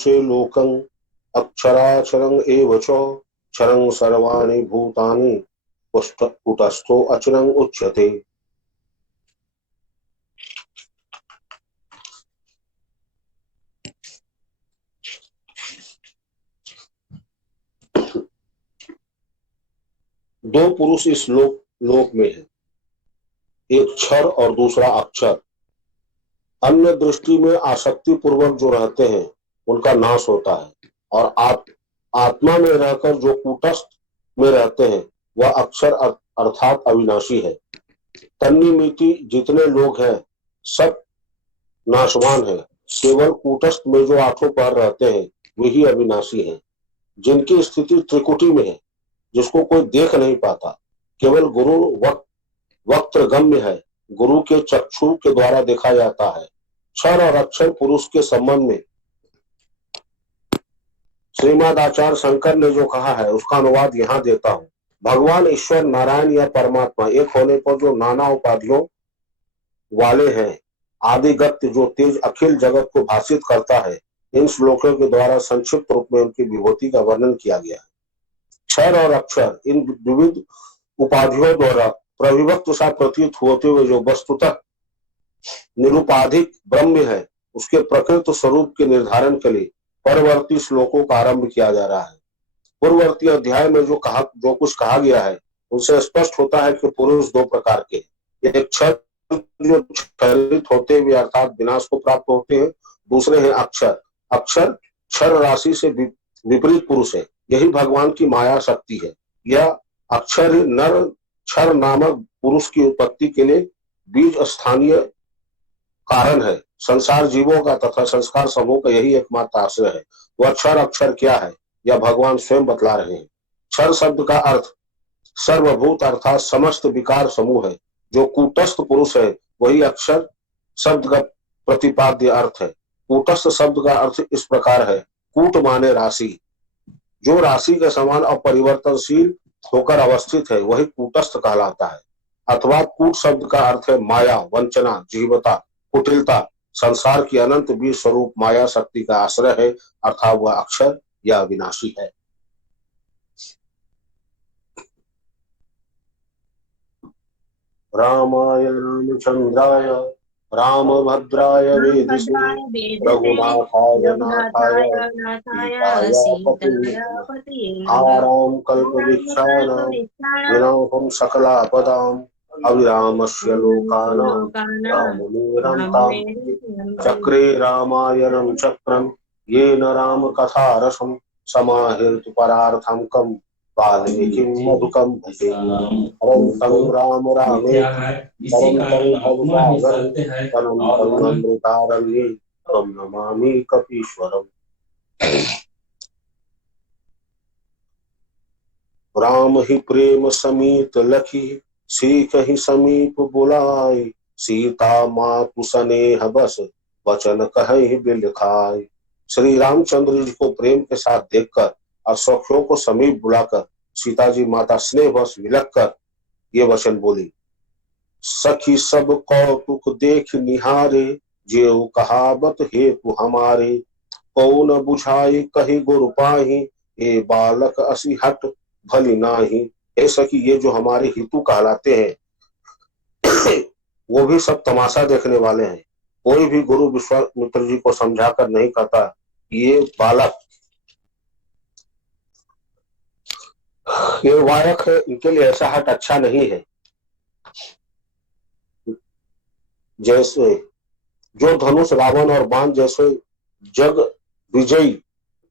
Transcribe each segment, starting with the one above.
से लोकं अक्षराक्षरं एव च क्षरं सर्वाणि भूतानि कुटस्थो अचरं उच्यते। दो पुरुष इस लोक में है, एक क्षर और दूसरा अक्षर। अन्य दृष्टि में आसक्ति पूर्वक जो रहते हैं उनका नाश होता है, और आत्मा में रहकर जो कूटस्थ में रहते हैं वह अक्षर अर्थात अविनाशी है। तन्निमिति जितने लोग हैं सब नाशवान है, केवल कूटस्थ में जो आठों पहर रहते हैं वही अविनाशी हैं, जिनकी स्थिति त्रिकुटी में है, जिसको कोई देख नहीं पाता। केवल गुरु वक्त्र गम्य है, गुरु के चक्षु के द्वारा देखा जाता है। क्षर और अक्षर पुरुष के संबंध में श्रीमद आचार्य शंकर ने जो कहा है उसका अनुवाद यहाँ देता हूँ। भगवान ईश्वर नारायण या परमात्मा एक होने पर जो नाना उपाधियों वाले हैं, आदिगत्य जो तेज अखिल जगत को भाषित करता है, इन श्लोकों के द्वारा संक्षिप्त रूप में उनकी विभूति का वर्णन किया गया है। क्षर और अक्षर इन विविध उपाधियों द्वारा प्रविभक्त सा प्रतीत होते हुए जो वस्तुतः निरुपाधिक ब्रह्म है, उसके प्रकृत स्वरूप के निर्धारण के लिए परवर्ती श्लोकों का आरंभ किया जा रहा है। पूर्ववर्ती अध्याय में जो कुछ कहा गया है उनसे स्पष्ट होता है कि पुरुष दो प्रकार के, एक क्षर जो क्षरित होते हुए अर्थात विनाश को प्राप्त होते हैं, दूसरे हैं अक्षर। अक्षर क्षर राशि से विपरीत पुरुष है, यही भगवान की माया शक्ति है। यह अक्षर नर क्षर नामक पुरुष की उत्पत्ति के लिए बीज स्थानीय कारण है। संसार जीवों का तथा संस्कार समूह का यही एकमात्र आश्रय है। वह क्षर अक्षर क्या है यह भगवान स्वयं बतला रहे हैं। क्षर शब्द का अर्थ सर्वभूत अर्थात समस्त विकार समूह है। जो कूटस्थ पुरुष है वही अक्षर शब्द का प्रतिपाद्य अर्थ है। कूटस्थ शब्द का अर्थ इस प्रकार है, कूट माने राशि, जो राशि के समान अपरिवर्तनशील होकर अवस्थित है वही कूटस्थ कहलाता है। अथवा कूट शब्द का अर्थ है माया, वंचना, जीवता, कुटिलता। संसार की अनंत बीज स्वरूप माया शक्ति का आश्रय है, अर्थात वह अक्षर या अविनाशी है। रामाय रामचंद्राय रामभद्राय वेदिसे रघुनाथाय नाथाय सीताय पतये नमः। कल्पवृक्षाणां विनाशं सकलापदाम् अविरामस्य लोकानां चक्रे रामायणं चक्रं येन रामकथारसं समाहर्तु परार्थं कं वाल्मीकिं मधुकं भजे। अनन्तं राम रामेति परं तम् अमृतारण्ये तं नमामि कपीश्वरम्। राम ही प्रेम समीत लखी सीख ही समीप बुलाय, सीता मातु स्नेह बस वचन कहि बिलखाय। श्री रामचंद्र जी को प्रेम के साथ देखकर और सखियों को समीप बुलाकर सीता जी माता स्नेह बस विलख कर ये वचन बोली। सखी सब कौतुक देख निहारे, जेऊ कहावत हेतु हमारे। कौन बुझाई कही गुरु पाही, ये बालक असी हट भली नाही। ऐसा कि ये जो हमारे हितु कहलाते हैं वो भी सब तमाशा देखने वाले हैं। कोई भी गुरु विश्वामित्र जी को समझाकर नहीं कहता ये बालक, ये बालक है, इनके लिए ऐसा हट अच्छा नहीं है। जैसे जो धनुष रावण और बाण जैसे जग विजयी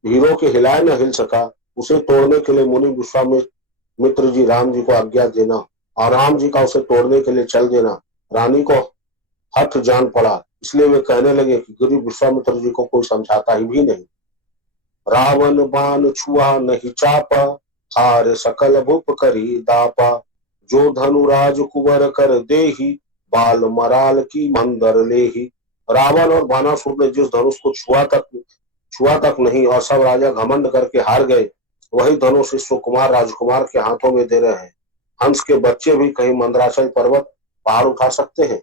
हीरो के हिलाए न हिल सका, उसे तोड़ने के लिए मुनि विश्वामित्र जी राम जी को आज्ञा देना और राम जी का उसे तोड़ने के लिए चल देना रानी को हठ जान पड़ा। इसलिए वे कहने लगे कि गुरु विश्वामित्र जी को कोई समझाता ही भी नहीं। रावण बाण छुआ नहीं चापा, हार सकल भूप करी दापा। जो धनुराज कुंवर कर देही, बाल मराल की मंदर लेही। रावण और बाणासुर ने जिस धनुष को छुआ तक नहीं और सब राजा घमंड करके हार गए, वही धनुष इस कुमार राजकुमार के हाथों में दे रहे हैं। हंस के बच्चे भी कहीं मंदराचल पर्वत पहाड़ उठा सकते हैं।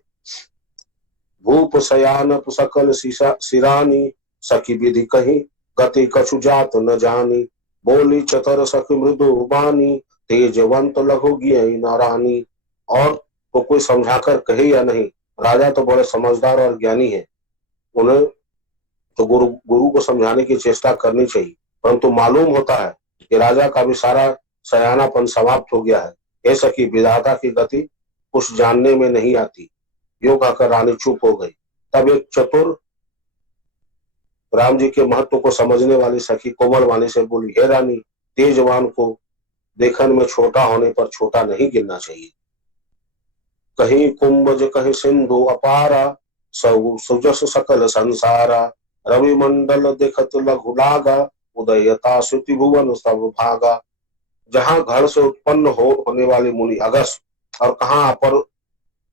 भूप शयान सकल सिरानी, सखी विधि कहीं गति कछु जात न जानी, बोली चतर सखी मृदु बानी, तेजवंत लघु ज्ञानी नारानी। और तो कोई समझाकर कहे या नहीं, राजा तो बड़े समझदार और ज्ञानी है, उन्हें तो गुरु गुरु को समझाने की चेष्टा करनी चाहिए, परंतु मालूम होता है कि राजा का भी सारा सयानापन समाप्त हो गया है। हे सखी, विधाता की गति कुछ जानने में नहीं आती। यो कहकर रानी चुप हो गई। तब एक चतुर राम जी के महत्व को समझने वाली सखी कोमल वाणी से बोली, हे रानी, तेजवान को देखन में छोटा होने पर छोटा नहीं गिनना चाहिए। कहीं कुंभज कहीं सिंधु अपारा, सौ सुजस सकल संसारा, रवि मंडल देखत लघु लागा, उदयता श्रुति भुवन सब भागा। जहां घर से उत्पन्न होने वाले मुनि अगस्त, और कहाँ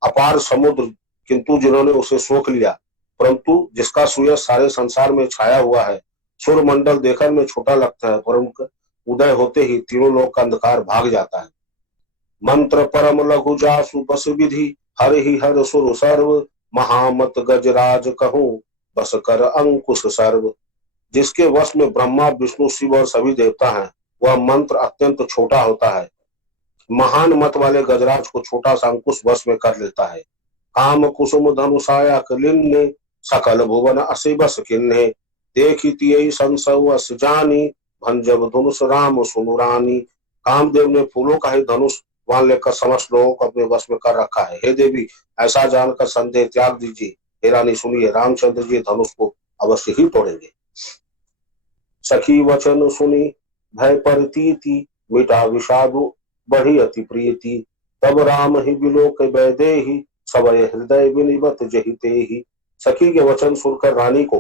अपार समुद्र, किंतु जिन्होंने उसे सोख लिया, परंतु जिसका सूर्य सारे संसार में छाया हुआ है। सूर्य मंडल देखने में छोटा लगता है, परंतु उदय होते ही तीनों लोक का अंधकार भाग जाता है। मंत्र परम लघु जासु बस विधि, हर ही हर सुर सर्व, महामत गजराज कहूं बस कर अंकुश सर्व। जिसके वश में ब्रह्मा विष्णु शिव और सभी देवता हैं, वह मंत्र अत्यंत छोटा होता है। महान मत वाले गजराज को छोटा सा अंकुश वश में कर लेता है। काम कुसुम धनुषाया कलिन्ने, सकल भुवन असी बस किन्ने, देखी तियई संसवस जानी, भंजब धनुष राम सुनुरानी। कामदेव ने फूलों का ही धनुष मान लेकर समस्त लोगों को अपने वश में कर रखा है। हे देवी, ऐसा जानकर संदेह त्याग दीजिए। हे रानी सुनिए, रामचंद्र जी धनुष को अवश्य ही तोड़ेंगे। सखी वचन सुनी भय परतीति, मिटा विषादु बढ़ी अति प्रीति, तब राम ही बिलोक वैदेही, सबय हृदय विनिवत जहिते ही। सखी के वचन सुनकर रानी को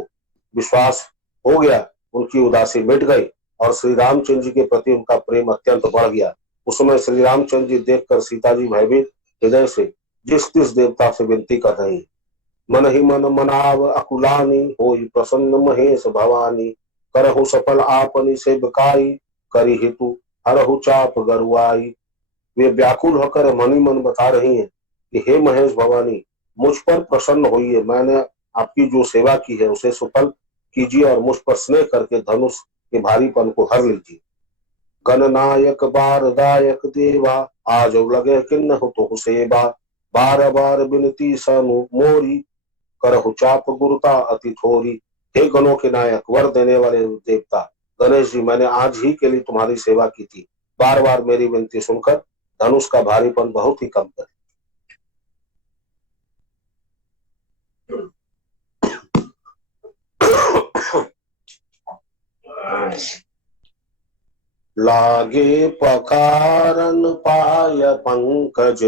विश्वास हो गया, उनकी उदासी मिट गई और श्री रामचंद्र जी के प्रति उनका प्रेम अत्यंत बढ़ गया। उस समय श्री रामचंद्र जी देखकर सीता जी भयभीत हृदय से जिस तिस देवता से विनती कर रही, मन ही मन मनाव अकुलानी, होई प्रसन्न महेश भवानी, करहु सफल आपनी सेवकाई, करी हेतु हरहु चाप गरुआई। वे व्याकुल होकर मन ही मन बता रही हैं कि हे महेश भवानी, मुझ पर प्रसन्न होइए, मैंने आपकी जो सेवा की है उसे सफल कीजिए और मुझ पर स्नेह करके धनुष के भारीपन को हर लीजिए। गणनायक बारदायक देवा, आज लगे किन्न हो तो सेवा, बार बार विनती सनु मोरी, करहु चाप गुरुता अति थोरी। हे गणों के नायक, वर देने वाले देवता गणेश जी, मैंने आज ही के लिए तुम्हारी सेवा की थी, बार बार मेरी विनती सुनकर धनुष का भारीपन बहुत ही कम कर। लागे पकारन पाय पंकज,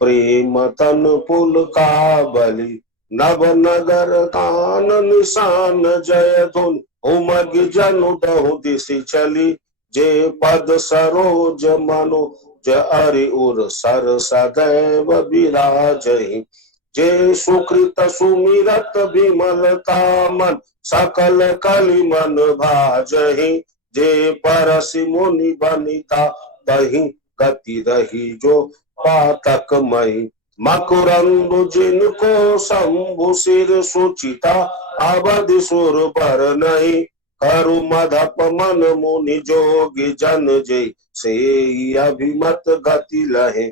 प्रेम तन पुल का बलि, नव नगर कान निशान जय धुन, उमग जनु दहु दिशि चली, जे पद सरोज मनो ज अरि उर सर सदैव विराजहि, जे सुकृत सुमिरत विमलता मन, सकल कलि मन भाजहि, जे परसि मुनि बनिता दहि, गति रही जो पातक मई, मकुरंदु जिनको शंभु सिर सुचिता, अवधि सुर पर नहीं, करु मधप मन मुनि जोगी जन जय, से अभिमत गति लहे,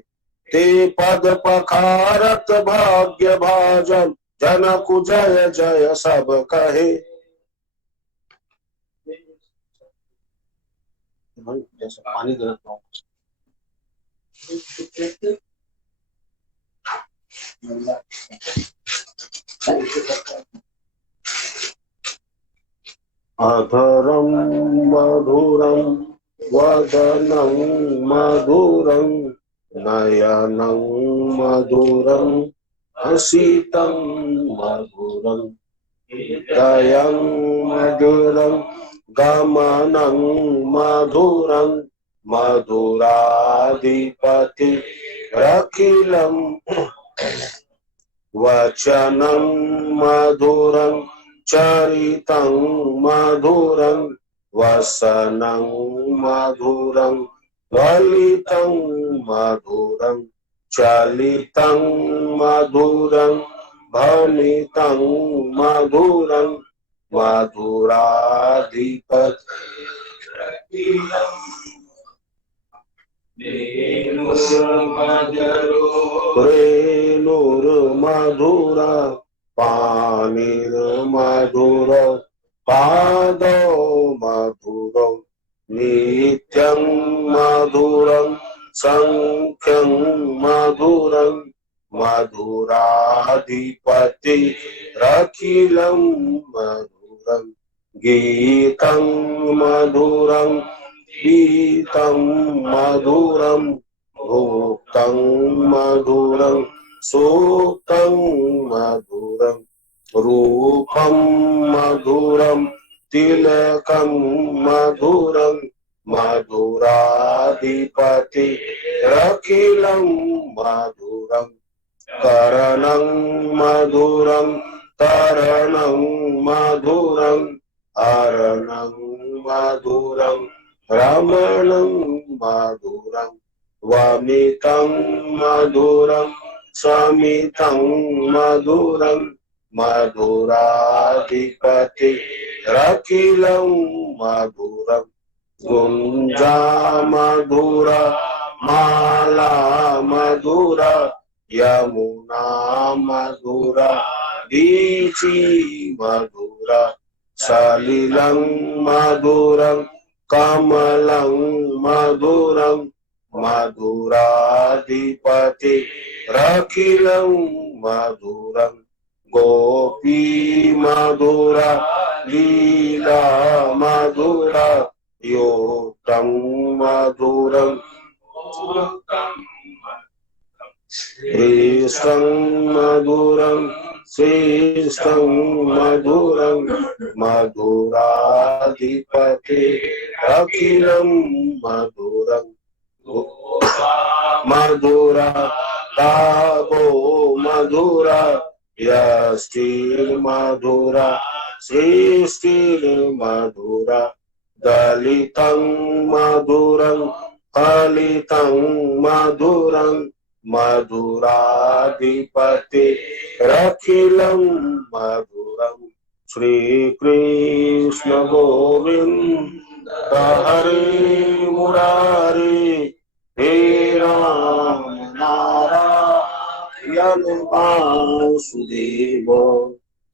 ते पद पखारत भाग्य भाजन, जनक जय जय सब कहे। जैसे पानी गिरता हूँ। अधरम मधुरम वदनं मधुरं, नयनं मधुरं हसितं मधुरं, दयं मधुरं गमनं मधुरं, मधुराधिपति रखिलं, वचनं मधुरं चरितं मधुरं, वसनं मधुरं ललितं मधुरं, चलितं मधुरं भ्रमितं मधुरं, मधुराधिपति रेणुर्मधुर पानिर्मधुर पादो मधुर नित्यं मधुरं संख्यं मधुरं मधुराधिपति रखिलं मधुरं गीतं मधुरं गीतं मधुरं भुक्तं मधुरं सूक्तं मधुरं रूपं मधुरं तिलकं मधुरं मधुराधिपति रखिलं मधुरं करणं मधुरं तरणं मधुरं हरणं मधुरं रमणं मधुरं वमितं मधुरं समितं मधुरं मधुराधिपति रखिलं मधुरं गुंजा मधुरा माला मधुरा यमुना मधुरा बीची मधुरा सलिलं मधुरं कमलं मधुरं मधुराधिपति रखिलं मधुरं गोपी मधुरा लीला मधुरा योक्तं मधुरं श्रेष्ठं मधुरं श्रेष्ठं मधुरं मधुराधिपति अखिलं मधुरं मधुरा तापो मधुरा यष्टिर्मधुरा सृष्टिर्मधुरा दलितं मधुरं फलितं मधुरं मधुराधिपति रखिलं मधुरं श्री कृष्ण गोविंद हरे मुरारी हे राम नारायण वासुदेव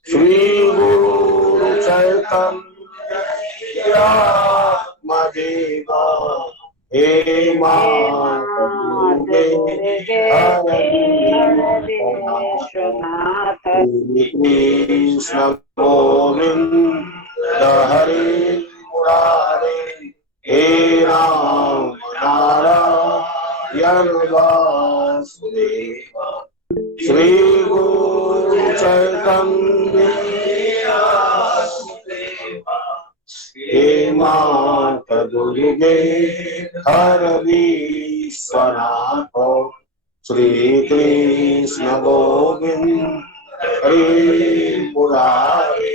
श्री गुरु चैतन्य आत्मदेवा हे कृष्ण गोविंद हरे मुरारे हे राम नारायण वासुदेव श्री गुरु चैतन्य हे मात दुर्गे हर विश्वनाथ श्री कृष्ण गोविंद हरे मुरारे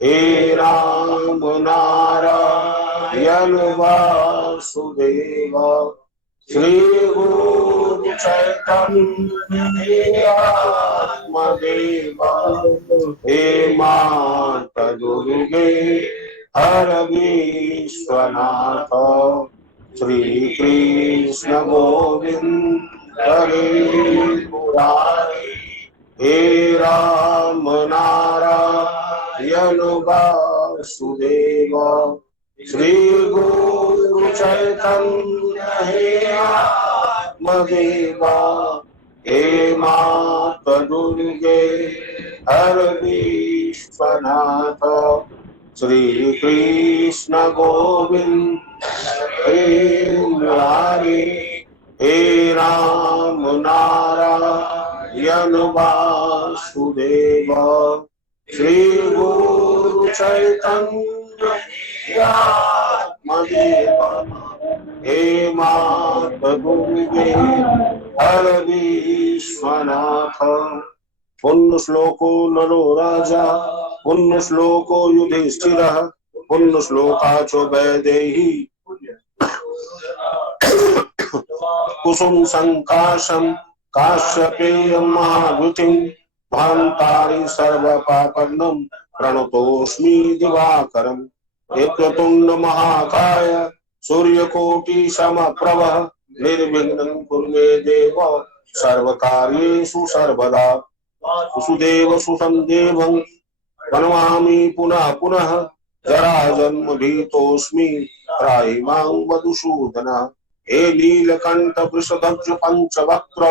हे राम नारायण वासुदेव श्री गुरु चैतन्य आत्मदेव हे मात दुर्गे हर विश्वनाथ श्री कृष्ण गोविंद हरे मुरारी हे राम नारायण वासुदेव श्री गुरु चैतन्य हे आत्मदेव हे मात दुर्गे हर विश्वनाथ श्री कृष्ण गोविंद हरे मुरारी हे राम नारायण वासुदेव श्री गुरु चैतन्य आत्मदेव हे मात दुर्गे हर विश्वनाथ पुण्य श्लोको नरो राजा पुण्य श्लोको युधिष्ठिरः पुण्य श्लोका च वैदेही कुसुम संकाशम काश्यपेय महाभूतिं भान्तारि सर्व पापन्नम प्रणतोऽस्मि दिवाकरम् एकतुण्ड महाकाय सूर्यकोटि समप्रभ निर्विघ्नं कुरु मे देव सर्वकार्येषु सर्वदा वसुदेव सुसंदेवं प्रणमामि पुनः पुनः जराजन्म भीतोऽस्मि त्राहि मां मधुसूदन हे नीलकंठ वृषध्वज पंचवक्त्र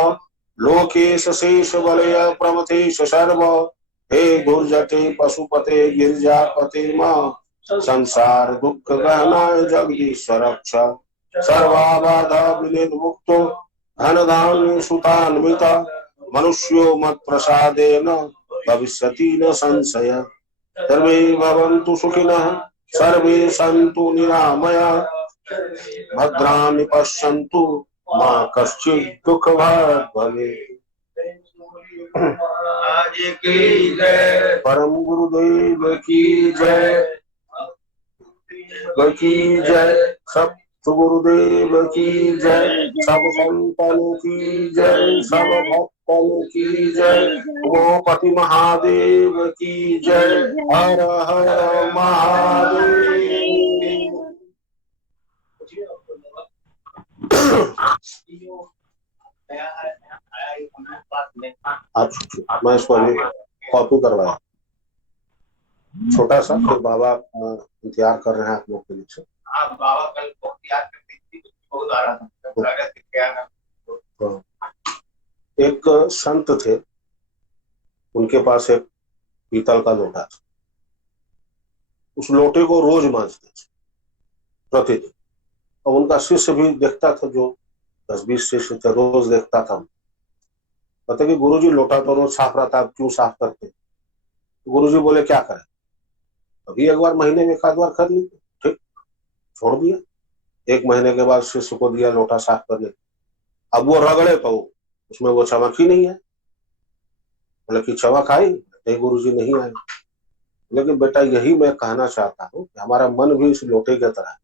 लोकेश शेष वलय प्रमथेश सर्व हे दुर्जटे पशुपते गिरिजापते मां संसार दुख गहनाय जगदीश रक्ष सर्वाबाधा विनिर्मुक्तो धन धान्य सुतान्वित मनुष्यो मत प्रसादेन भविष्यति न संशय सर्वे भवन्तु सुखिनः सर्वे सन्तु निरामयाः भद्राणि पश्यन्तु मा कश्चित् दुःखभाग् भवेत्। परम गुरुदेव की जय सब गुरुदेव की जय सब संतन की जय सब भक्तन की जय उमापति महादेव की जय हर हर महादेव। अच्छा मैं इसको कॉपी करवाया छोटा सा, फिर बाबा इंतजार कर रहे हैं आप लोग के लिए। बाबा कल याद करती थी, बहुत आ रहा था। एक संत थे, उनके पास एक पीतल का लोटा था। उस लोटे को रोज मांजते थे प्रतिदिन, और उनका शिष्य भी देखता था, जो 10-20 शिष्य थे, रोज देखता था। कहते कि गुरुजी लोटा तो रोज साफ रहता, आप क्यों साफ करते? गुरुजी बोले क्या करें, अभी एक बार महीने में एक आध बार कर लीजिए, ठीक, छोड़ दिया। 1 महीने के बाद शिष्य को दिया लोटा साफ करने, अब वो रगड़े तो उसमें वो चमक ही नहीं है। बोले कि चमक आई? नहीं गुरुजी नहीं आई। लेकिन बेटा यही मैं कहना चाहता हूँ कि हमारा मन भी इस लोटे की तरह है,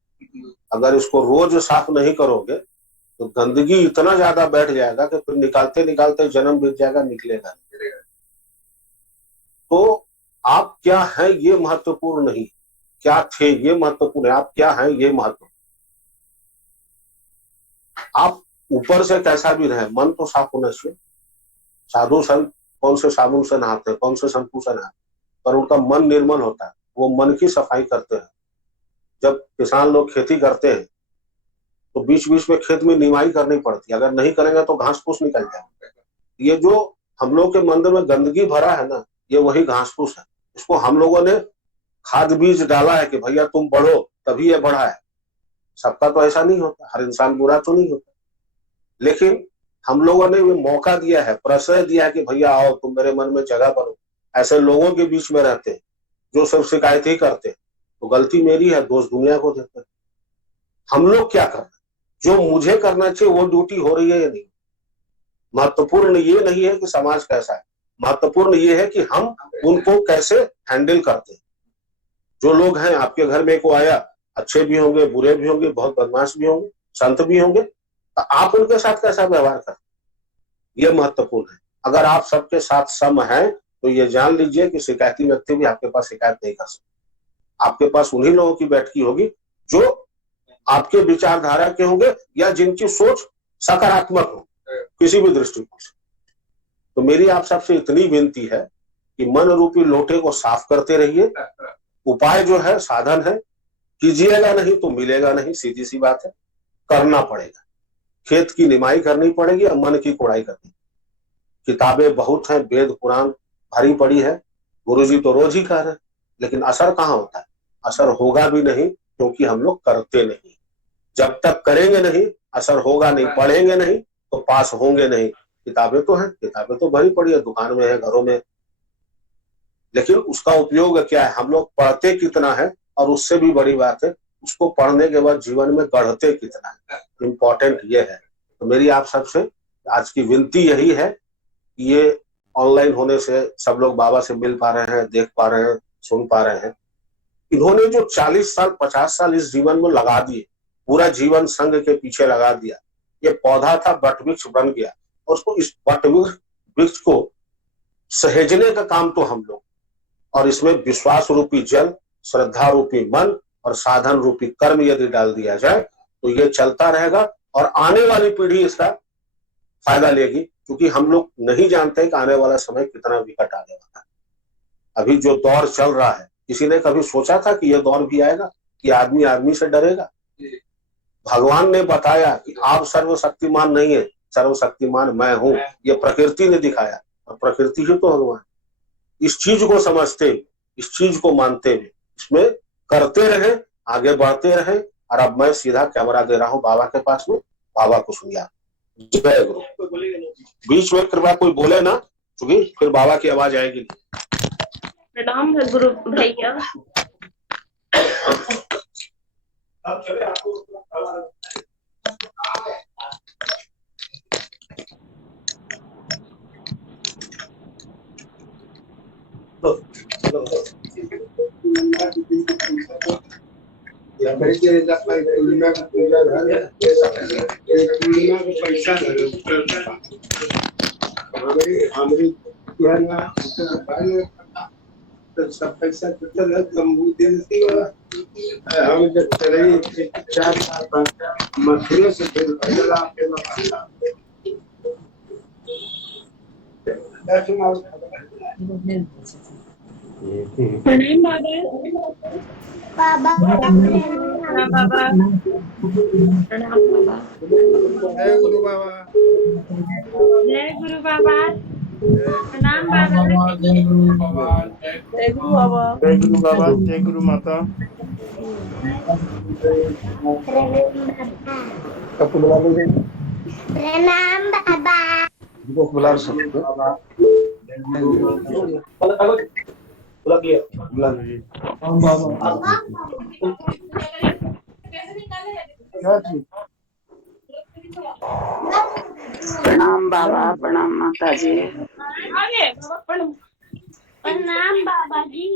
अगर इसको रोज साफ नहीं करोगे तो गंदगी इतना ज्यादा बैठ जाएगा कि फिर निकालते निकालते जन्म बीत जाएगा, निकलेगा। तो आप क्या हैं ये महत्वपूर्ण नहीं, क्या थे ये महत्वपूर्ण है, आप क्या हैं ये महत्वपूर्ण। आप ऊपर से कैसा भी रहे, मन तो साफ होना चाहिए। साधु संत कौन से साबुन से नहाते हैं, कौन से शैम्पू से नहाते, पर उनका मन निर्मल होता है, वो मन की सफाई करते हैं। जब किसान लोग खेती करते हैं तो बीच बीच में खेत में निमाई करनी पड़ती है, अगर नहीं करेंगे तो घास फूस निकल जाएगा। ये जो हम लोग के मंदिर में गंदगी भरा है ना, ये वही घास फूस है। इसको हम लोगों ने खाद बीज डाला है कि भैया तुम बढ़ो, तभी ये बढ़ा है। सबका तो ऐसा नहीं होता, हर इंसान बुरा तो नहीं होता, लेकिन हम लोगों ने मौका दिया है, प्रश्रय दिया है कि भैया आओ, तुम मेरे मन में जगह बनो। ऐसे लोगों के बीच में रहते हैं जो सिर्फ शिकायत ही करते हैं, तो गलती मेरी है, दोष दुनिया को देते हैं। हम लोग क्या कर रहे हैं, जो मुझे करना चाहिए वो ड्यूटी हो रही है या नहीं। महत्वपूर्ण ये नहीं है कि समाज कैसा है, महत्वपूर्ण ये है कि हम उनको कैसे हैंडल करते हैं। जो लोग हैं आपके घर में को आया, अच्छे भी होंगे, बुरे भी होंगे, बहुत बदमाश भी होंगे, संत भी होंगे, तो आप उनके साथ कैसा व्यवहार करते हैं, ये महत्वपूर्ण है। अगर आप सबके साथ सम हैं तो ये जान लीजिए कि शिकायती व्यक्ति भी आपके पास शिकायत नहीं कर सकता। आपके पास उन्हीं लोगों की बैठकी होगी जो आपके विचारधारा के होंगे या जिनकी सोच सकारात्मक हो किसी भी दृष्टिकोण से। तो मेरी आप सबसे इतनी विनती है कि मन रूपी लोटे को साफ करते रहिए। उपाय जो है, साधन है, कीजिएगा नहीं तो मिलेगा नहीं, सीधी सी बात है, करना पड़ेगा। खेत की निमाई करनी पड़ेगी और मन की कुड़ाई करनी। किताबें बहुत हैं, वेद पुराण भरी पड़ी है, गुरुजी तो रोज ही कह रहे हैं, लेकिन असर कहाँ होता है? असर होगा भी नहीं, क्योंकि हम लोग करते नहीं। जब तक करेंगे नहीं असर होगा नहीं, पढ़ेंगे नहीं तो पास होंगे नहीं। किताबें तो हैं, किताबें तो भरी पड़ी है, दुकान में है, घरों में, लेकिन उसका उपयोग क्या है? हम लोग पढ़ते कितना है, और उससे भी बड़ी बात है उसको पढ़ने के बाद जीवन में गढ़ते कितना है, इम्पोर्टेंट ये है। तो मेरी आप सबसे आज की विनती यही है कि ये ऑनलाइन होने से सब लोग बाबा से मिल पा रहे हैं, देख पा रहे हैं, सुन पा रहे हैं। इन्होंने जो 40 साल 50 साल इस जीवन में लगा दिए, पूरा जीवन संघ के पीछे लगा दिया। ये पौधा था, वट वृक्ष बन गया, और उसको इस वट वृक्ष को सहेजने का काम तो हम लोग, और इसमें विश्वास रूपी जल, श्रद्धा रूपी मन और साधन रूपी कर्म यदि डाल दिया जाए तो ये चलता रहेगा और आने वाली पीढ़ी इसका फायदा लेगी, क्योंकि हम लोग नहीं जानते कि आने वाला समय कितना विकट आने वाला है। अभी जो दौर चल रहा है, किसी ने कभी सोचा था कि यह दौर भी आएगा कि आदमी आदमी से डरेगा? भगवान ने बताया कि आप सर्वशक्तिमान नहीं है, सर्वशक्तिमान मैं हूं, ये प्रकृति ने दिखाया, और प्रकृति ही तो भगवान। इस चीज को समझते हुए, इस चीज को मानते हुए इसमें करते रहे, आगे बढ़ते रहे। और अब मैं सीधा कैमरा दे रहा हूं बाबा के पास में, बाबा को सुनिए। जय गुरु। बीच में कृपया कोई बोले ना, क्योंकि फिर बाबा की आवाज आएगी। प्रणाम है गुरु भैया। सब पैसा हम जब चले 4 साल मथुरा से फिर प्रणाम बाबा। बाबा प्रणाम बाबा। जय गुरु बाबा। जय गुरु बाबा। प्रणाम बाबा। जय गुरु बाबा। जय गुरु बाबा। जय गुरु बाबा। जय गुरु माता। प्रणाम बाबा। बुला सकते प्रणाम बाबा। प्रणाम माता जी। प्रणाम बाबा जी।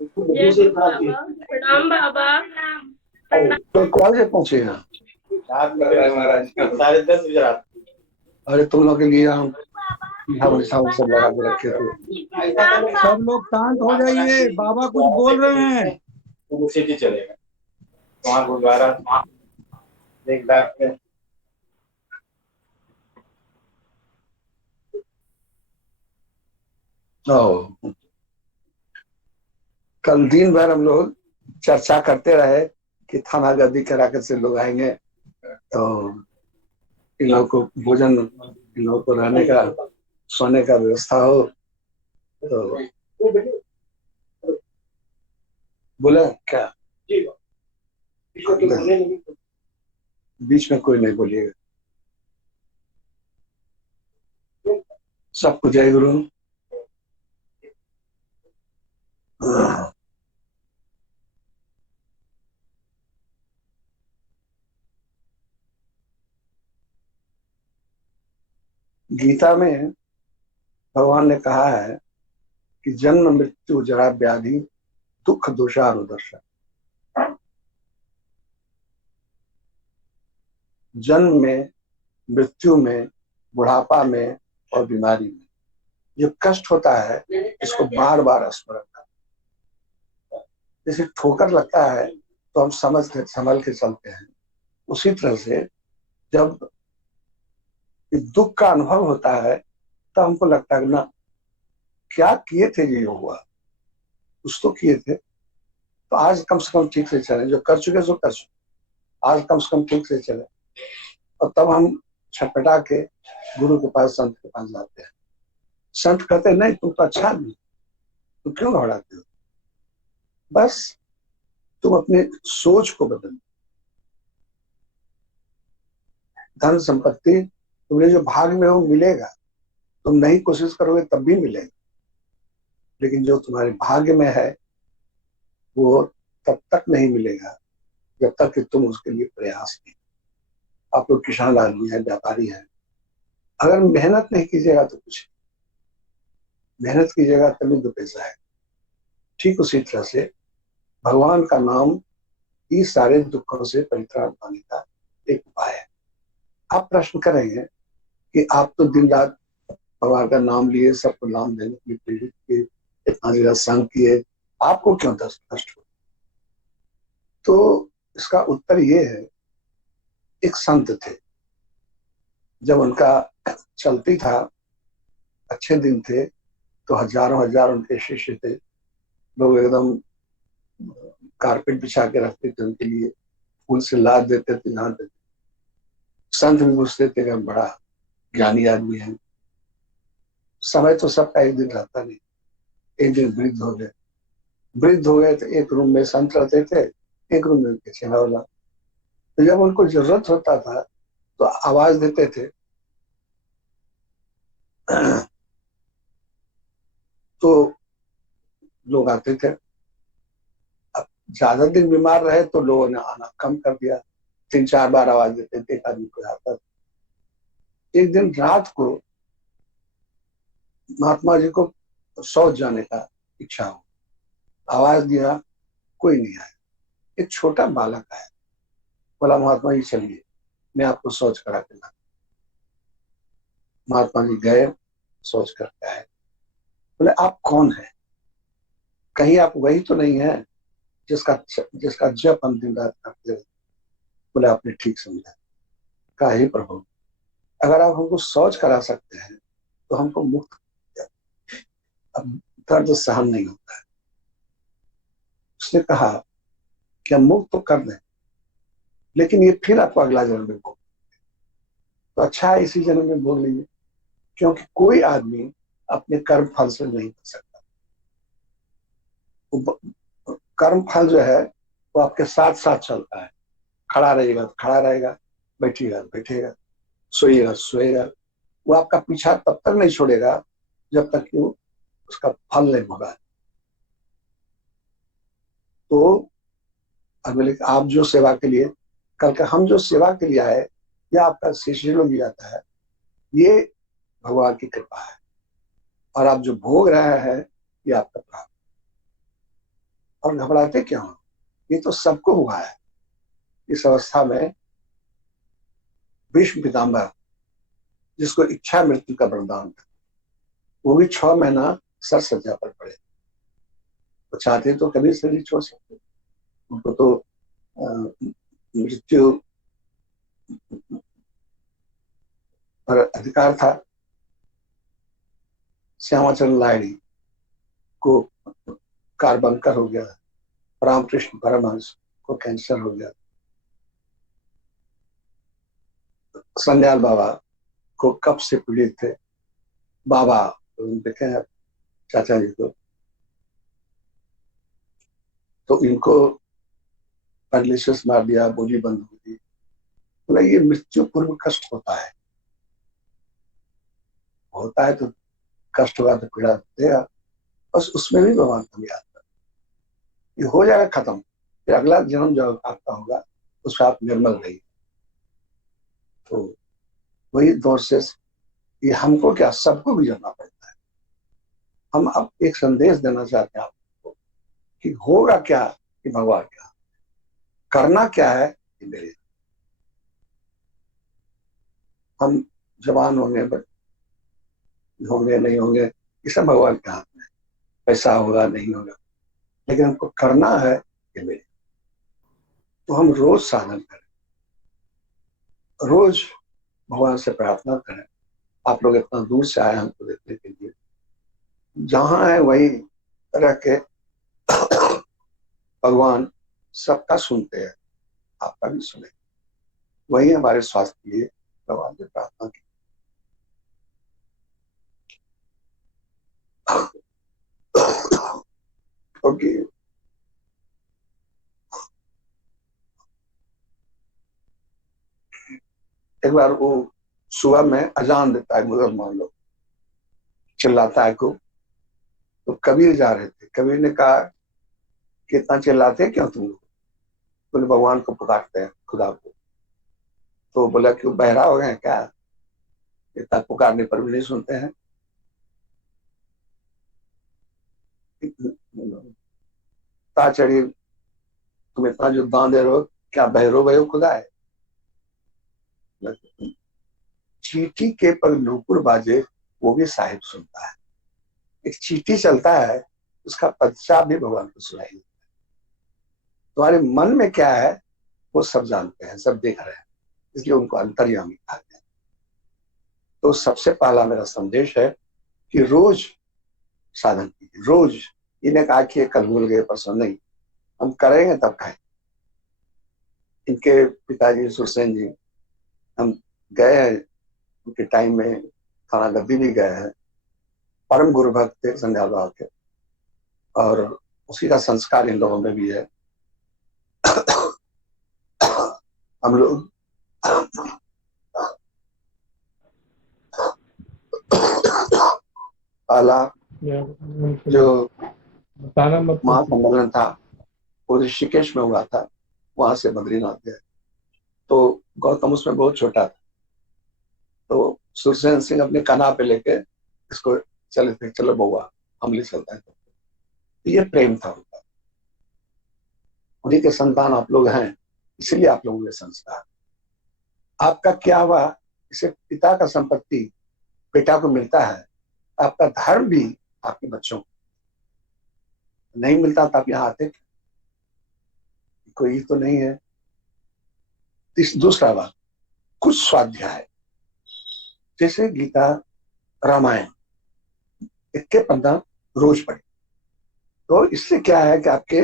जय गुरु बाबा। प्रणाम बाबा। कॉल से पहुंचे यहाँ? महाराज 10:30 रात। अरे तुम लोग के लिए हम सब लगा के रखे थे। सब लोग शांत हो जाइए, बाबा कुछ बोल रहे हैं। सिटी चलेगा वहाँ गुरुद्वारा 1 लाख में। कल दिन भर हम लोग चर्चा करते रहे कि थाना गद्दी कराकर से लोग आएंगे तो इन लोगों को भोजन, इन लोगों को रहने का, सोने का व्यवस्था हो। तो बोले क्या बीच में कोई नहीं बोलिएगा। सबको जय गुरु। गीता में भगवान ने कहा है कि जन्म मृत्यु जरा व्याधि दुख दोषानुदर्शन। जन्म में, मृत्यु में, बुढ़ापा में और बीमारी में जो कष्ट होता है इसको बार बार स्मरण करना। जैसे ठोकर लगता है तो हम संभल के चलते हैं, उसी तरह से जब दुख का अनुभव होता है तो हमको लगता है ना क्या किए थे ये हुआ, कुछ तो किए थे, तो आज कम से कम ठीक से चले, जो कर चुके सो कर चुके, आज कम से कम ठीक से चले। और तब हम छटपटा के गुरु के पास, संत के पास जाते हैं। संत कहते नहीं तुम तो अच्छा नहीं, तुम क्यों घबराते हो, बस तुम अपने सोच को बदलो। धन संपत्ति तुम्हें जो भाग में हो मिलेगा, तुम नहीं कोशिश करोगे तब भी मिलेगा, लेकिन जो तुम्हारे भाग्य में है वो तब तक नहीं मिलेगा जब तक कि तुम उसके लिए प्रयास नहीं। आप लोग किसान आदमी है, व्यापारी है, अगर मेहनत नहीं कीजिएगा तो कुछ, मेहनत कीजिएगा तभी तो पैसा है। ठीक उसी तरह से भगवान का नाम इस सारे दुखों से परित्राण पाने का एक उपाय है। आप प्रश्न करेंगे कि आप तो दिन रात भगवान का नाम लिए, सबको नाम देने के लिए प्रेरित किए, कितना जगह संग किए, आपको क्यों कष्ट हो? तो इसका उत्तर ये है, एक संत थे, जब उनका चलती था, अच्छे दिन थे, तो हजारों हजार उनके शिष्य थे, लोग एकदम कारपेट बिछा के रखते थे उनके लिए, फूल से लाद देते थे, नहाते थे। संत भी पूछते थे कि हम बड़ा ज्ञानी आदमी है। समय तो सबका एक दिन रहता नहीं, एक दिन वृद्ध हो गए। वृद्ध हो गए तो एक रूम में संत रहते थे, एक रूम में उनके चेला वाला। तो जब उनको जरूरत होता था तो आवाज देते थे, तो लोग आते थे। अब ज्यादा दिन बीमार रहे तो लोगों ने आना कम कर दिया, 3-4 बार आवाज देते थे, एक आदमी को आता था। एक दिन रात को महात्मा जी को शौच जाने का इच्छा हो, आवाज दिया, कोई नहीं आया। एक छोटा बालक आया, बोला महात्मा जी चलिए, मैं आपको शौच करा के लाता। महात्मा जी गए, शौच करके आए। बोले आप कौन है, कहीं आप वही तो नहीं है जिसका जिसका जप हम दिन रात करते रहे? बोले आपने ठीक समझा। कहा हे प्रभु, अगर आप हमको शौच करा सकते हैं तो हमको मुक्त कर दीजिए। अब दर्द सहन नहीं होता है। उसने कहा कि हम मुक्त तो कर दें, लेकिन ये फिर आपको अगला जन्म में भोग, तो अच्छा है इसी जन्म में भोग लीजिए, क्योंकि कोई आदमी अपने कर्म फल से नहीं बच सकता। कर्म फल जो है वो आपके साथ साथ चलता है, खड़ा रहेगा तो खड़ा रहेगा, बैठेगा तो बैठेगा, सोएगा सोएगा। वो आपका पीछा तब तक नहीं छोड़ेगा जब तक कि वो उसका फल नहीं भोगा। तो अगले आप जो सेवा के लिए, कल का हम जो सेवा के लिए आए, या आपका शिष्य लोग भी आता है, ये भगवान की कृपा है। और आप जो भोग रहे हैं ये आपका प्राप्त। और घबराते क्यों? ये तो सबको हुआ है। इस अवस्था में भीष्म पितामह, जिसको इच्छा मृत्यु का वरदान था, वो भी 6 महीना सर सज्जा पर पड़े। वो चाहते तो कभी शरीर छोड़ सकते, उनको तो मृत्यु पर अधिकार था। श्यामाचरण लाहिड़ी को कार्बंकर हो गया, रामकृष्ण परमहंस को कैंसर हो गया, सन्याल बाबा को कब्ज से पीड़ित थे। बाबा देखे हैं चाचा जी को, तो इनको पैरालिसिस मार दिया, बोली बंद हो गई। तो ये मृत्यु पूर्व कष्ट होता है तो कष्ट होगा तो पीड़ा देगा, बस उसमें भी भगवान को याद कर, ये हो जाएगा खत्म। फिर अगला जन्म जो आपका होगा उसमें आप निर्मल रहिए। तो वही दौर से ये हमको क्या, सबको गुजरना पड़ता है। हम अब एक संदेश देना चाहते हैं आपको कि होगा क्या कि भगवान क्या, करना क्या है कि मेरे। हम जवान होंगे होंगे नहीं होंगे ये सब भगवान के हाथ में, पैसा होगा नहीं होगा, लेकिन हमको करना है कि मेरे। तो हम रोज साधन करें, रोज भगवान से प्रार्थना करें। आप लोग इतना दूर से आए हमको देखने के लिए, जहां है वही रह के भगवान सबका सुनते हैं, आपका भी सुने। वही हमारे स्वास्थ्य के लिए भगवान से प्रार्थना की। क्योंकि एक बार वो सुबह में अजान देता है मुसलमान लोग, चिल्लाता है खूब। तो कबीर जा रहे थे, कबीर ने कहा कितना चिल्लाते क्यों तुम लोग? बोले भगवान को पुकारते हैं, खुदा को। तो बोला क्यों बहरा हो गए क्या, इतना पुकारने पर भी नहीं सुनते हैं? चढ़ी, तुम इतना जो दान दे रहे हो, क्या बहरो भयो खुदा है? चींटी के पर नूपुर बाजे वो भी साहिब सुनता है। एक चींटी चलता है उसका पश्चात भी भगवान को सुनाई देता है। तुम्हारे मन में क्या है वो सब जानते हैं, सब देख रहे हैं, इसलिए उनको अंतर्यामी कहा गया। तो सबसे पहला मेरा संदेश है कि रोज साधन कीजिए, रोज। इन्हें कहा कि कल भूल गए परसों नहीं, हम करेंगे तब खाएं। इनके पिताजी सुरसेन जी, हम गए हैं उनके टाइम में, थाना गद्दी भी गए हैं, परम गुरु भक्त थे संध्या बाबा के, और उसी का संस्कार इन लोगों में भी है। हम लोग पहला जो महासम्मेलन था वो ऋषिकेश में हुआ था, वहां से बद्रीनाथ गए। तो गौतम उसमें बहुत छोटा था, तो सुरसेन सिंह अपने कन्हा पे लेके इसको चले थे, चलो बउआ हम ले चलते हैं। ये प्रेम था उनका, उन्हीं के संतान आप लोग हैं, इसीलिए आप लोगों के संस्कार। आपका क्या हुआ, इसे पिता का संपत्ति बेटा को मिलता है, आपका धर्म भी आपके बच्चों को नहीं मिलता तो आप यहाँ आते थे? कोई तो नहीं है। दूसरा बात, कुछ स्वाध्याय जैसे गीता, रामायण, इक्के पन्ना रोज पढ़े, तो इससे क्या है कि आपके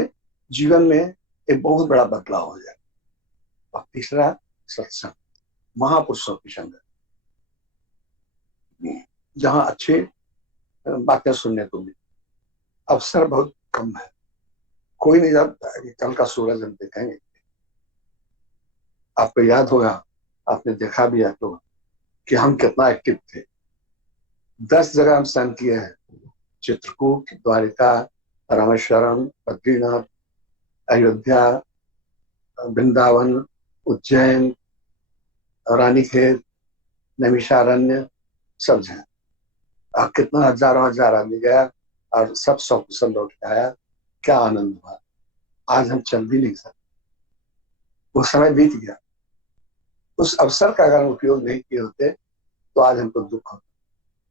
जीवन में एक बहुत बड़ा बदलाव हो जाए। और तीसरा, सत्संग, महापुरुषों की संगत, जहां अच्छे बातें सुनने को मिले। अवसर बहुत कम है, कोई नहीं जानता कि कल का सूरज हम देखेंगे। आपको याद होगा, आपने देखा भी है तो, कि हम कितना एक्टिव थे। 10 जगह हम स्नान किए हैं, चित्रकूट, द्वारिका, रामेश्वरम, बद्रीनाथ, अयोध्या, वृंदावन, उज्जैन, रानीखेत, नैमिषारण्य, सब जगह। कितना हजारों हजार आदमी गया और सब सकुशल लौट के आया। क्या आनंद हुआ। आज हम चल भी नहीं सकते, वो समय बीत गया। उस अवसर का अगर हम उपयोग नहीं किए होते तो आज हमको दुख होता।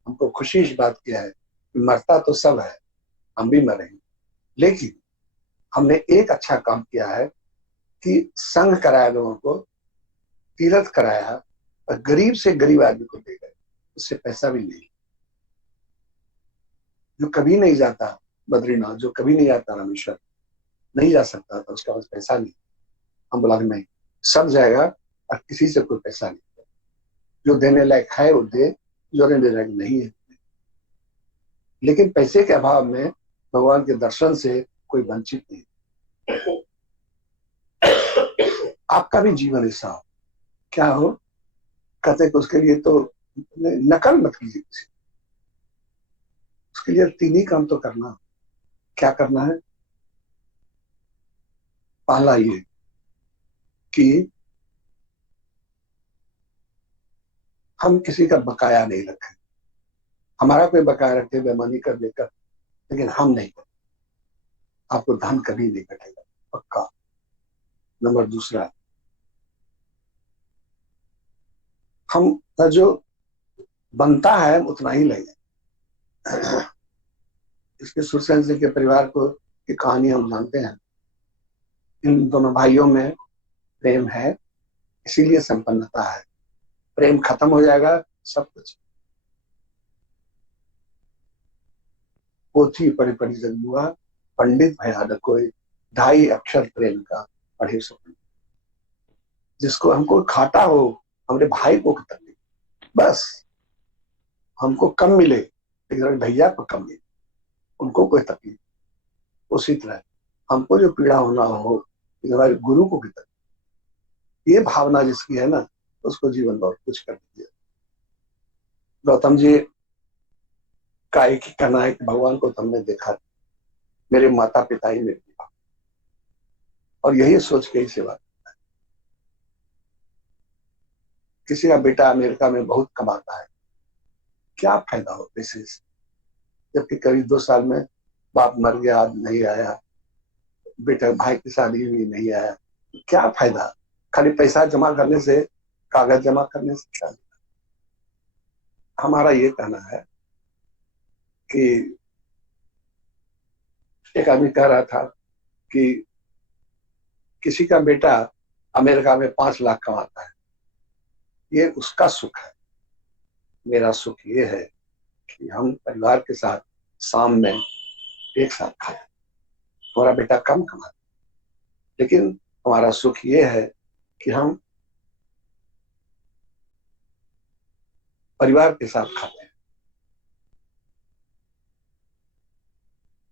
हमको खुशी इस बात की है कि मरता तो सब है, हम भी मरेंगे, लेकिन हमने एक अच्छा काम किया है कि संग कराया, लोगों को तीर्थ कराया, और गरीब से गरीब आदमी को दे गए, उससे पैसा भी नहीं। जो कभी नहीं जाता बद्रीनाथ, जो कभी नहीं जाता रामेश्वर, नहीं जा सकता था, उसका पास पैसा नहीं। हम बोला नहीं, सब जाएगा और किसी से कोई पैसा नहीं। जो देने लायक है वो दे, जो देने लायक नहीं है। लेकिन पैसे के अभाव में भगवान के दर्शन से कोई वंचित नहीं। आपका भी जीवन ऐसा हो, क्या हो, कहते कि उसके लिए तो नकल मत कीजिए किसी, उसके लिए 3 ही काम तो करना। क्या करना है? पहला ये कि हम किसी का बकाया नहीं रखें। हमारा कोई बकाया रखे बेईमानी कर लेकर, लेकिन हम नहीं करें। आपको धन कभी नहीं घटेगा, पक्का। नंबर दूसरा, हम जो बनता है उतना ही लेंगे। इसके सुरसेन सिंह के परिवार को की कहानी हम जानते हैं। इन दोनों भाइयों में प्रेम है, इसीलिए संपन्नता है। प्रेम खत्म हो जाएगा, सब कुछ। पोथी पढ़ी पढ़ी जग हुआ, पंडित भयानक कोई, 2.5 अक्षर प्रेम का पढ़े सो। जिसको हमको घाटा हो, हमरे भाई को तकलीफ, बस हमको कम मिले लेकिन भैया को कम मिले, उनको कोई तकलीफ। उसी तरह हमको जो पीड़ा होना हो, हमारे गुरु को भी तकलीफ। ये भावना जिसकी है ना, उसको जीवन बहुत कुछ कर दीजिए। गौतम जी का एक ही कहना है कि भगवान को तुमने देखा, मेरे माता पिता ही मेरे पिता, और यही सोच के ही सेवा करता है। किसी का बेटा अमेरिका में बहुत कमाता है, क्या फायदा हो पैसे से, जबकि करीब 2 साल में बाप मर गया, नहीं आया, बेटा भाई की शादी भी नहीं आया, क्या फायदा? खाली पैसा जमा करने से, कागज जमा करने से क्या? हमारा ये कहना है कि एक आदमी कह रहा था कि किसी का बेटा अमेरिका में 5 लाख कमाता है, ये उसका सुख है। मेरा सुख ये है कि हम परिवार के साथ शाम में एक साथ खाएं। हमारा बेटा कम कमाता है, लेकिन हमारा सुख ये है कि हम परिवार के साथ खाते हैं।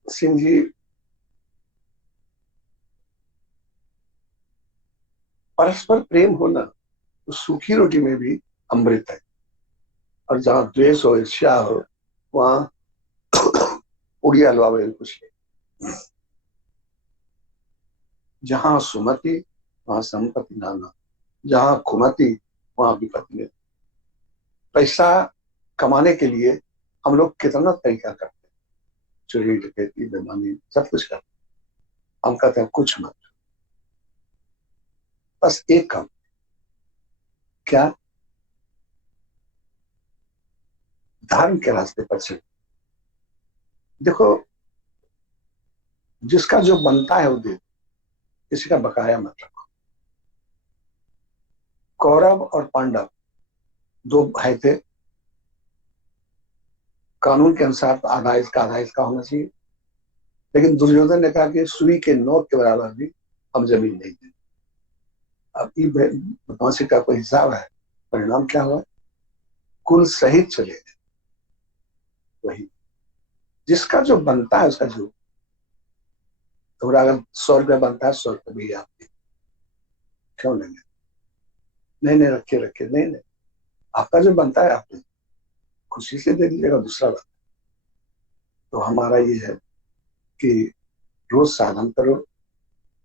सिंह जी, परस्पर प्रेम होना तो सूखी रोटी में भी अमृत है, और जहां द्वेष हो, ईर्ष्या हो, वहां उड़िया लुआवे कुछ नहीं। जहां सुमति वहां संपत्ति नाना, जहां खुमति वहां विपत्ति नहीं। पैसा कमाने के लिए हम लोग कितना तरीका करते हैं, चोरी डकैती बेईमानी सब कुछ करते हैं। हम कहते हैं कुछ मत, बस एक काम, क्या? धर्म के रास्ते पर चले। देखो, जिसका जो बनता है वो दे, किसी का बकाया मत रखो। कौरव और पांडव 2 भाई थे, कानून के अनुसार तो आधा इसका होना चाहिए, लेकिन दुर्योधन ने कहा कि सुई के नोक के बराबर भी हम जमीन नहीं देंगे। अब ये बदमाशी का कोई हिसाब है, परिणाम क्या हुआ? कुल सहित चले गए। वही जिसका जो बनता है उसका जो, थोड़ा अगर 100 रुपया बनता है 100 रुपया भी आप क्यों लेंगे? नहीं रखिए नहीं, आपका जो बनता है आप खुशी से दे दीजिएगा। दूसरा बात, तो हमारा ये है कि रोज साधन करो,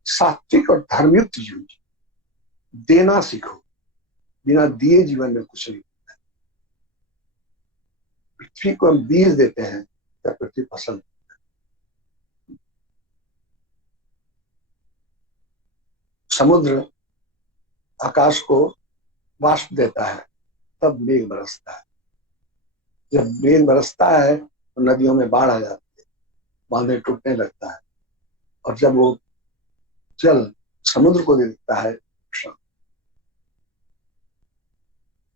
सात्विक और धर्मयुक्त जीवन, देना सीखो। बिना दिए जीवन में कुछ नहीं। पृथ्वी को हम बीज देते हैं तब पृथ्वी फसल, समुद्र आकाश को वाष्प देता है तब मेघ बरसता है। जब मेघ बरसता है तो नदियों में बाढ़ आ जाती है, बांधे टूटने लगता है, और जब वो जल समुद्र को देता है,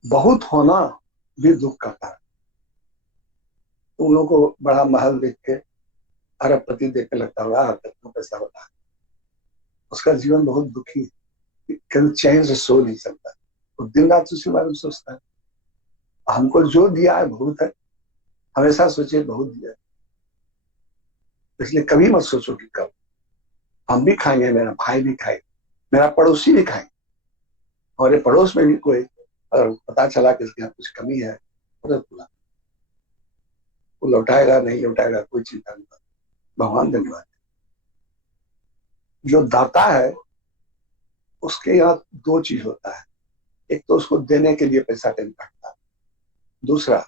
बहुत होना भी दुख करता है। तुम लोगों को बड़ा महल देख के, अरबपति देख के लगता होगा कितना पैसा होता है, उसका जीवन बहुत दुखी है, कभी चैन से सो नहीं सकता, वो दिन रात उसी बारे में सोचता है। हमको जो दिया है बहुत है, हमेशा सोचिए बहुत दिया है, इसलिए कभी मत सोचो कि कब हम भी खाएंगे, मेरा भाई भी खाएगा, मेरा पड़ोसी भी खाएगा। हमारे पड़ोस में भी कोई अगर पता चला कि इसके यहाँ कुछ कमी है, तुरंत वो लौटाएगा नहीं लौटाएगा कोई चिंता नहीं, भगवान धन्यवाद। जो दाता है उसके यहाँ 2 चीज होता है, एक तो उसको देने के लिए पैसा देना पड़ता है, दूसरा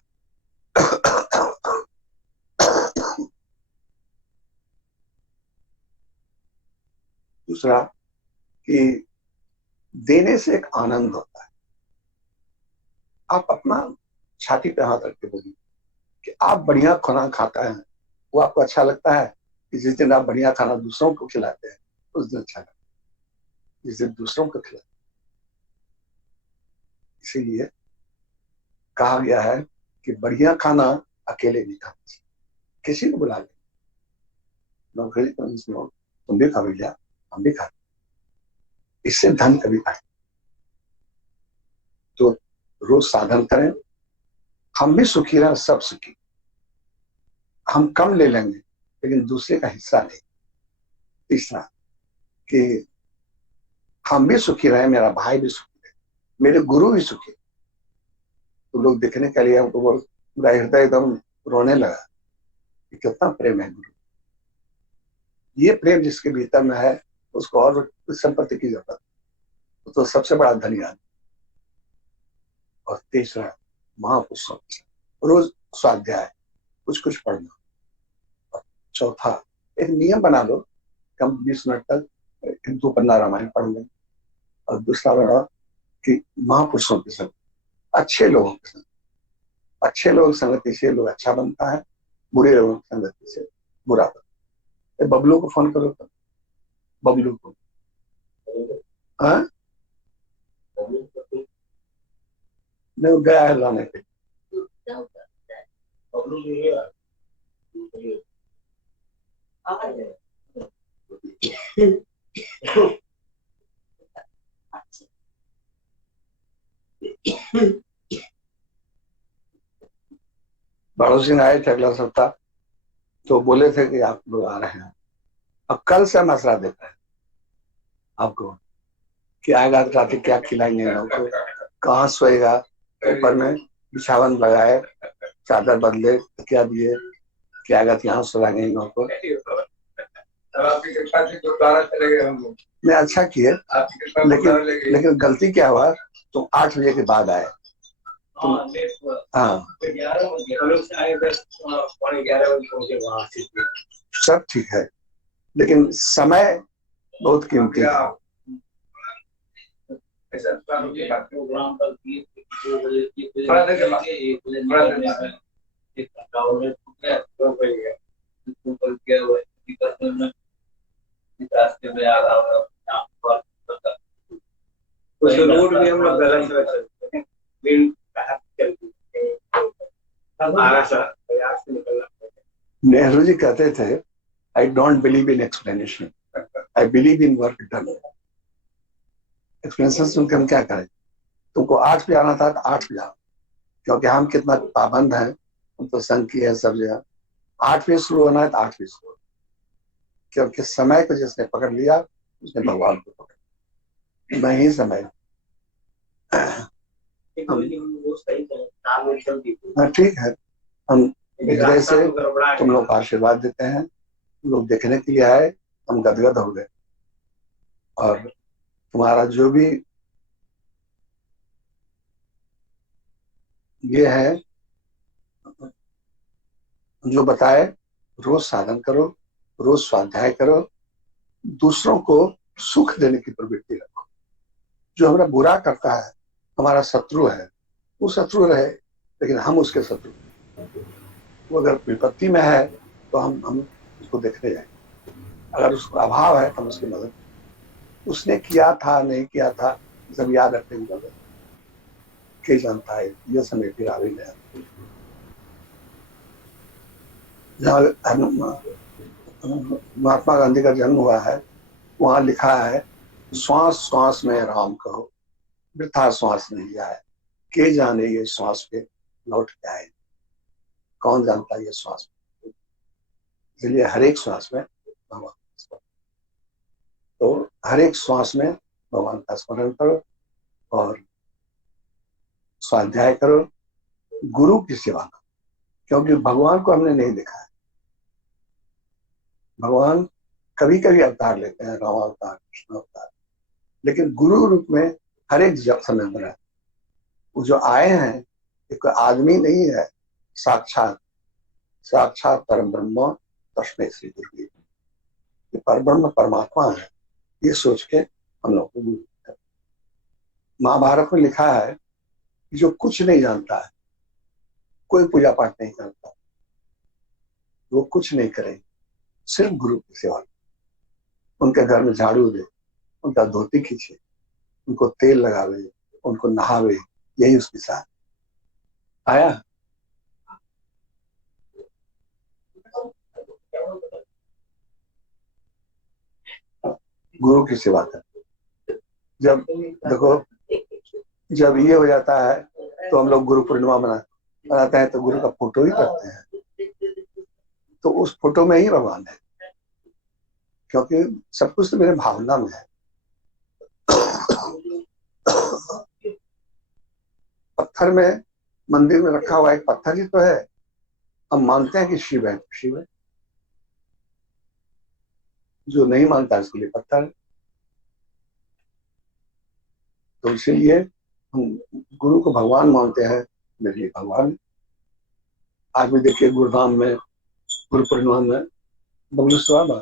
कि देने से एक आनंद होता है। आप अपना छाती पे हाथ रख के बोलिए कि आप बढ़िया खाना खाता है, वो आपको अच्छा लगता है कि जिस दिन आप बढ़िया खाना दूसरों को खिलाते हैं उस दिन अच्छा लगता है, जिस दिन दूसरों को खिलाते। इसीलिए कहा गया है कि बढ़िया खाना अकेले नहीं खाना चाहिए, किसी को बुला ले, तुम भी खा भैया, हम भी खा, इससे धन कभी खाए। तो रोज साधन करें, हम भी सुखी रहें, सब सुखी। हम कम ले लेंगे लेकिन दूसरे का हिस्सा नहीं। तीसरा कि हम भी सुखी रहे, मेरा भाई भी सुखी रहे, मेरे गुरु भी सुखी। तो लोग देखने के लिए हमको पूरा हृदय एकदम रोने लगा कि कितना प्रेम है गुरु। ये प्रेम जिसके भीतर में है उसको और कुछ संपत्ति की जरूरत है, तो सबसे बड़ा धन्यवाद। और तीसरा, महापुरुषों रोज स्वाध्याय कुछ पढ़ना। और चौथा, एक नियम बना लो कि हम 20 मिनट तक 2 पन्ना रामायण पढ़ लें। और दूसरा बड़ा कि महापुरुषों के संग, अच्छे लोगों के संग, अच्छे लोग संगति से लोग अच्छा बनता है, बुरे लोगों की संगति से बुरा बनता है। बबलू को फोन करो तो, बबलू को। हाँ नहीं, वो गया है लाने पे। बाड़ू सिंह आए थे अगला सप्ताह, तो बोले थे कि आप लोग आ रहे हैं। अब कल से मसला देता है आपको कि आएगा तो रात क्या खिलाएंगे लोग को, कहाँ सोएगा, ऊपर में बिछावन लगाए, चादर बदले, क्या दिए, क्या आएगा तो यहाँ सुलाएंगे इन लोगों को। नहीं अच्छा किए, लेकिन गलती क्या हुआ, तुम 8 बजे के बाद आए। हाँ सब ठीक है, लेकिन समय बहुत कीमती है। रोड भी हम लोग गलत चलते हैं, नेहरू जी कहते थे, I don't believe in explanation, I believe in work done. Explanation सुन के हम क्या करें, तुमको 8 बजे आना था तो 8 बजे आओ, क्योंकि हम कितना पाबंद हैं, हम तो संघ की है सब जगह। 8 बजे शुरू होना है तो 8 बजे शुरू, क्योंकि समय को जिसने पकड़ लिया उसने भगवान को पकड़, मैं ही समय। हाँ ठीक है, हम हृदय से तुम लोग का आशीर्वाद देते हैं। तुम लोग देखने के लिए आए, हम गदगद हो गए, और तुम्हारा जो भी ये है जो बताए, रोज साधन करो, रोज स्वाध्याय करो, दूसरों को सुख देने की प्रवृत्ति रखो। जो हमारा बुरा करता है हमारा शत्रु है, वो शत्रु रहे, लेकिन हम उसके शत्रु। वो अगर विपत्ति में है तो हम उसको देखने जाए, अगर उसको अभाव है तो हम उसकी मदद। उसने किया था नहीं किया था सब याद रखने की मदद के जानता है, ये समय फिर आ भी गया। जहाँ महात्मा गांधी का जन्म हुआ है वहां लिखा है, श्वास श्वास में राम कहो, वृथा श्वास नहीं आए, के जाने ये श्वास पे लौट के आए। कौन जानता है ये श्वास, इसलिए हर एक श्वास में भगवान का स्मरण, तो हर एक श्वास में भगवान का स्मरण करो और स्वाध्याय करो, गुरु की सेवा करो, क्योंकि भगवान को हमने नहीं देखा है। भगवान कभी कभी अवतार लेते हैं, राम अवतार, कृष्ण अवतार, लेकिन गुरु रूप में हर एक समय में रहते। वो जो आए हैं एक आदमी नहीं है, साक्षात साक्षात परम ब्रह्म, तस्मै श्री गुरु। ये परब्रह्म परमात्मा है, ये सोच के हम लोग को गुरु। महाभारत में लिखा है कि जो कुछ नहीं जानता है, कोई पूजा पाठ नहीं करता, वो कुछ नहीं करे, सिर्फ गुरु की सेवा, उनके घर में झाड़ू दे, उनका धोती खींचे, उनको तेल लगावे, उनको नहावे, यही उसके साथ आया। गुरु की सेवा कर। जब देखो, जब ये हो जाता है तो हम लोग गुरु पूर्णिमा मनाते हैं, तो गुरु का फोटो ही करते हैं, तो उस फोटो में ही भगवान है, क्योंकि सब कुछ तो मेरे भावना में है। पत्थर में मंदिर में रखा हुआ एक पत्थर ही तो है, हम मानते हैं कि शिव है, शिव है, जो नहीं मानता इसके लिए पत्थर है। तो इसीलिए हम गुरु को भगवान मानते हैं, मेरे लिए भगवान। आज भी देखिए गुरुधाम में गुरु पूर्णिमा में बबलू स्वामी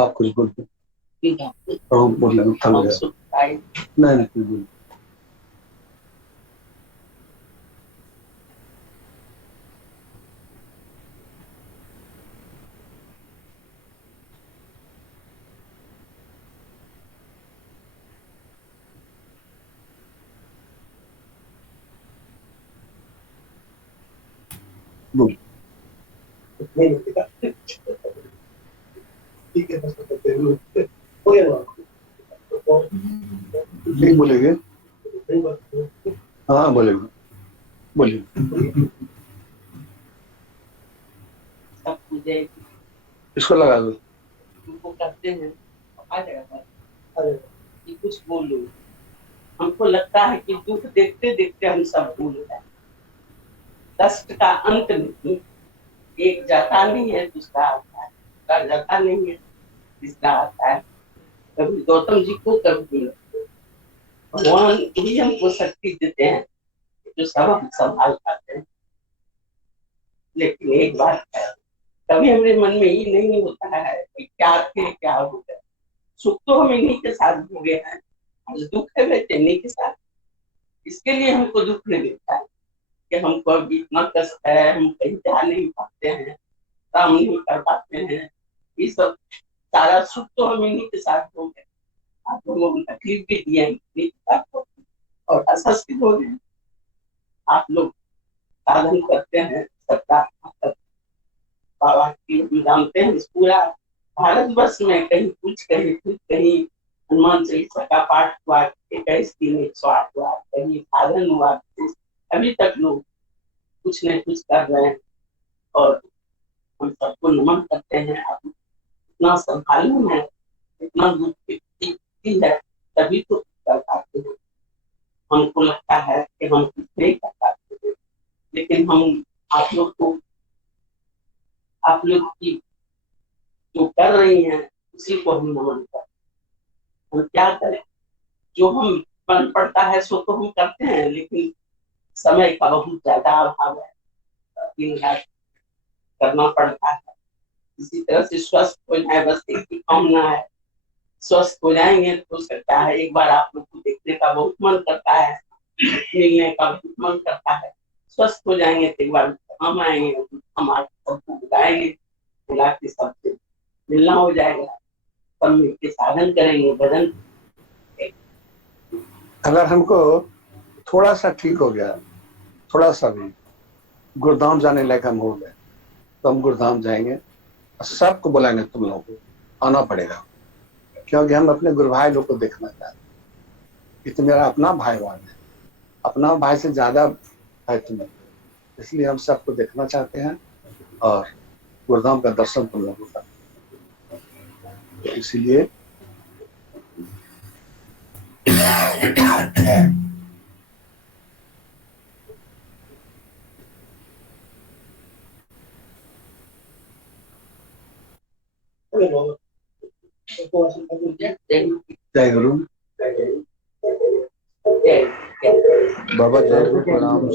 आप कुछ बोलते बोले थम गया। नहीं कुछ बोल। बोल। नहीं बोलेंगे। हाँ बोलेंगे। बोलिए। इसको लगा दो। उनको करते हैं आ जाएगा कि कुछ बोलो। हमको लगता है कि दुख देखते देखते हम सब भूल गए। कष्ट का अंत नहीं, एक जाता नहीं है दूसरा आता है, दूसरा जाता नहीं है तीसरा आता है। कभी गौतम जी को कभी भगवान ही हमको शक्ति देते हैं जो सब हम संभाल पाते हैं। लेकिन एक बात है, कभी हमारे मन में ये नहीं होता है कि क्या थे क्या हो गए। सुख तो हम इन्हीं के साथ भोगे हैं, और दुख है वैसे इन्हीं के साथ। इसके लिए हमको दुख नहीं मिलता है कि हमको अभी इतना कष्ट है, हम कहीं जा नहीं पाते हैं, काम नहीं कर पाते हैं। ये सब सारा सुख तो हम इन्हीं के साथ भोगे। आप लोगों को तकलीफ भी दिए इन्हीं के साथ और असस्थित हो गए। आप लोग साधन करते हैं, सबका बाबा की हम जानते हैं। इस पूरा भारतवर्ष में कहीं कुछ कहीं कुछ, कहीं हनुमान चालीसा का पाठ हुआ, 21 दिन 108 हुआ, कहीं साधन हुआ। अभी तक लोग कुछ न कुछ कर रहे हैं और हम सबको नमन करते हैं। आप इतना संभालना है, इतना दुख है, तभी तो कर पाते हैं। हमको लगता है कि हम कुछ नहीं कर पाते हैं, लेकिन हम आप लोग को, आप लोग की जो कर रही हैं उसी को हम नमन करते। हम क्या करें, जो हम मन पड़ता है सो तो हम करते हैं, लेकिन समय का बहुत ज्यादा अभाव है, दिन रात करना पड़ता है। इसी तरह से स्वस्थ हो जाए बस एक ही कामना है। स्वस्थ हो जाएंगे तो सकता है एक बार आप लोग को देखने का बहुत मन करता है, मिलने का बहुत मन करता है। स्वस्थ हो जाएंगे तो एक बार हम आएंगे, हम सबको बुलाएंगे, बुला के सबसे मिलना हो जाएगा, सब मिलकर साधन करेंगे भजन। अगर हमको थोड़ा सा ठीक हो गया, थोड़ा सा भी गुरुधाम जाने लायक हम हो गए, तो हम गुरुधाम जाएंगे और सबको बुलाएंगे। तुम लोगों को आना पड़ेगा, क्योंकि हम अपने गुरु भाई लोग को देखना चाहते हैं। ये तो मेरा अपना भाईवान है, अपना भाई से ज्यादा है तुम्हें, इसलिए हम सबको देखना चाहते हैं और गुरुधाम का दर्शन तुम लोगों का। तो इसीलिए जय गुरु। जय बाबा जय गुरु प्रणाम।